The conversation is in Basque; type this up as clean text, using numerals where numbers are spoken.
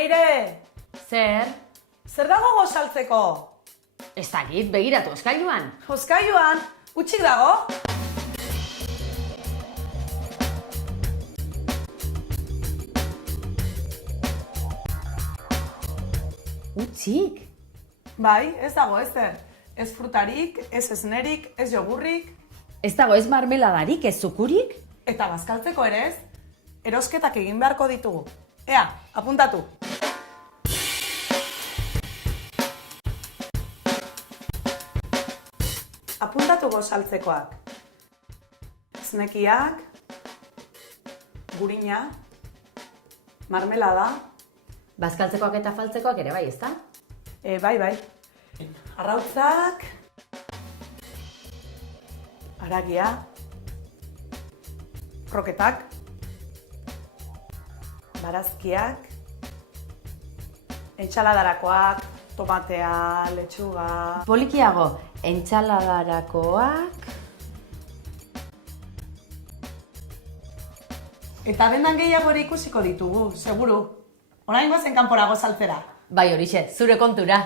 Leire, Zer? zer dago gozaltzeko? Ez dakit, begiratu eskailuan. Hozkailuan, utxik dago? Utzik? Bai, ez dago ezer. Ez frutarik, ez esnerik, ez jogurrik, Ez dago ez marmeladarik, ez zukurik? eta bazkaltzeko ere ez. Erosketak egin beharko ditugu. Ea, apuntatu. Apuntatu gozaltzekoak. Esnekiak, gurina, marmelada, Bazkaltzekoak eta faltzekoak ere bai, ezta? bai. Arrautzak, haragia, kroketak, barazkiak, entxaladarakoak, tomatea, letxuga... Polikiago, entxaladarakoak... Eta dendan gehiago ere ikusiko ditugu, seguru. Orain goazen kanpora gozaltzera. Bai horixe, zure kontura.